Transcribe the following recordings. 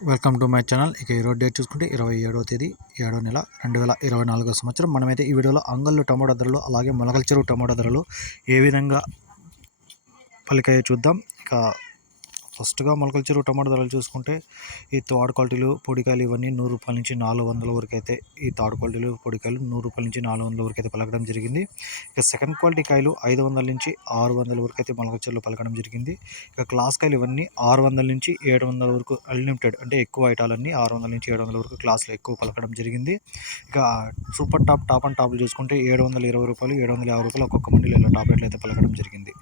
Welcome to my channel. ఇక ఈరోజు date చూసుకుంటే 27వ తేదీ 7వ నెల 2024 సంవత్సరం. మనమైతే ఈ వీడియోలో అంగళ్ళు టమాటా ధరలు అలాగే మొలకల చెరువు టమాటా ధరలు ఏ విధంగా పలికాయో చూద్దాం. ఇక ఫస్ట్గా మొలకల చెరువు టమాటా ధరలు చూసుకుంటే ఈ థర్డ్ క్వాలిటీలు పొడికాయలు ఇవన్నీ ₹100 నుంచి 400 వరకు అయితే ఈ థర్డ్ క్వాలిటీలు పొడికాయలు ₹100 నుంచి 400 వరకు అయితే పలకడం జరిగింది. ఇక సెకండ్ క్వాలిటీ కాయలు 500 నుంచి 600 వరకు అయితే మొలకల చెరువులో పలకడం జరిగింది. ఇక క్లాస్ కాయలు ఇవన్నీ 600 నుంచి 700 వరకు అన్లిమిటెడ్ అంటే ఎక్కువ ఐటాలన్నీ 600 నుంచి 700 వరకు క్లాస్లో ఎక్కువ పలకడం జరిగింది. ఇక సూపర్ టాప్ అండ్ టాప్లు చూసుకుంటే ₹720 ₹750 ఒక్కొక్క మండీలో ఇలా టాప్ రేట్లు అయితే పలకడం జరిగింది.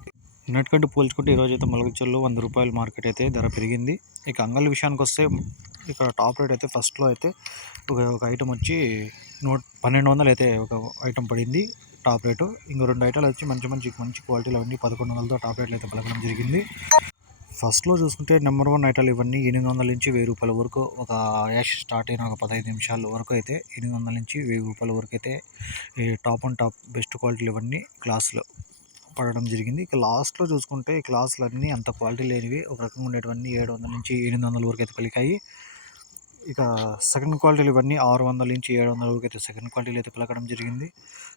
నిన్నటికంటే పోల్చుకుంటే ఈరోజు అయితే మొలకల చెరువులో ₹100 మార్కెట్ అయితే ధర పెరిగింది. ఇక అంగళ్ళ విషయానికి వస్తే ఇక్కడ టాప్ రేట్ అయితే ఫస్ట్లో అయితే ఒక ఐటమ్ వచ్చి 1200 అయితే ఒక ఐటమ్ పడింది టాప్ రేటు. ఇంకో 2 ఐటాలు వచ్చి మంచి క్వాలిటీలు అవన్నీ 1100తో టాప్ రేట్లు అయితే పలకడం జరిగింది. ఫస్ట్లో చూసుకుంటే నెంబర్ 1 ఐటాలు ఇవన్నీ 800 నుంచి ₹1000 వరకు ఒక యాష్ స్టార్ట్ అయిన ఒక 15 నిమిషాల వరకు అయితే 800 నుంచి ₹1000 వరకు అయితే ఈ టాప్ అండ్ టాప్ బెస్ట్ క్వాలిటీలు ఇవన్నీ క్లాస్లో పడడం జరిగింది. ఇక లాస్ట్లో చూసుకుంటే ఈ క్లాసులు అన్నీ అంత క్వాలిటీ లేనివి ఒక రకంగా ఉండేటివన్నీ 700 నుంచి 800 వరకు అయితే పలికాయి. ఇక సెకండ్ క్వాలిటీలు ఇవన్నీ 600 నుంచి 700 వరకు అయితే సెకండ్ క్వాలిటీలు అయితే పలకడం జరిగింది.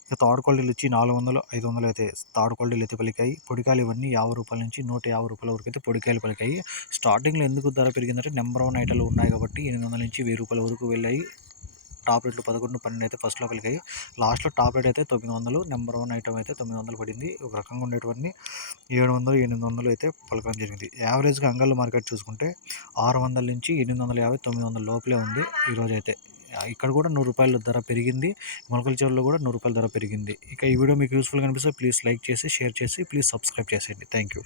ఇక థర్డ్ క్వాలిటీలు వచ్చి 400 500 అయితే థర్డ్ క్వాలిటీలు అయితే పలికాయి. పొడికాయలు ఇవన్నీ ₹50 నుంచి ₹150 వరకు అయితే పొడికాయలు పలికాయి. స్టార్టింగ్లో ఎందుకు ధర పెరిగిందంటే నెంబర్ 1 ఐటాలు ఉన్నాయి కాబట్టి 800 నుంచి ₹1000 వరకు వెళ్ళాయి. టాప్ రేట్లు 11, 12 అయితే ఫస్ట్లో పలికాయి. లాస్ట్లో టాప్ రేట్ అయితే 900, నెంబర్ 1 ఐటమ్ అయితే 900 పడింది. ఒక రకంగా ఉండేటివన్నీ 700, 800 అయితే పలకడం జరిగింది. యావరేజ్గా అంగళ్ళ మార్కెట్ చూసుకుంటే 600 నుంచి 850, 900 లోపలే ఉంది ఈరోజు అయితే. ఇక్కడ కూడా ₹100 ధర పెరిగింది. మొలకల చెరువులో కూడా ₹100 ధర పెరిగింది. ఇక ఈ వీడియో మీకు యూస్ఫుల్గా అనిపిస్తే ప్లీజ్ లైక్ చేసి షేర్ చేసి ప్లీజ్ సబ్స్క్రైబ్ చేసేయండి. Thank you.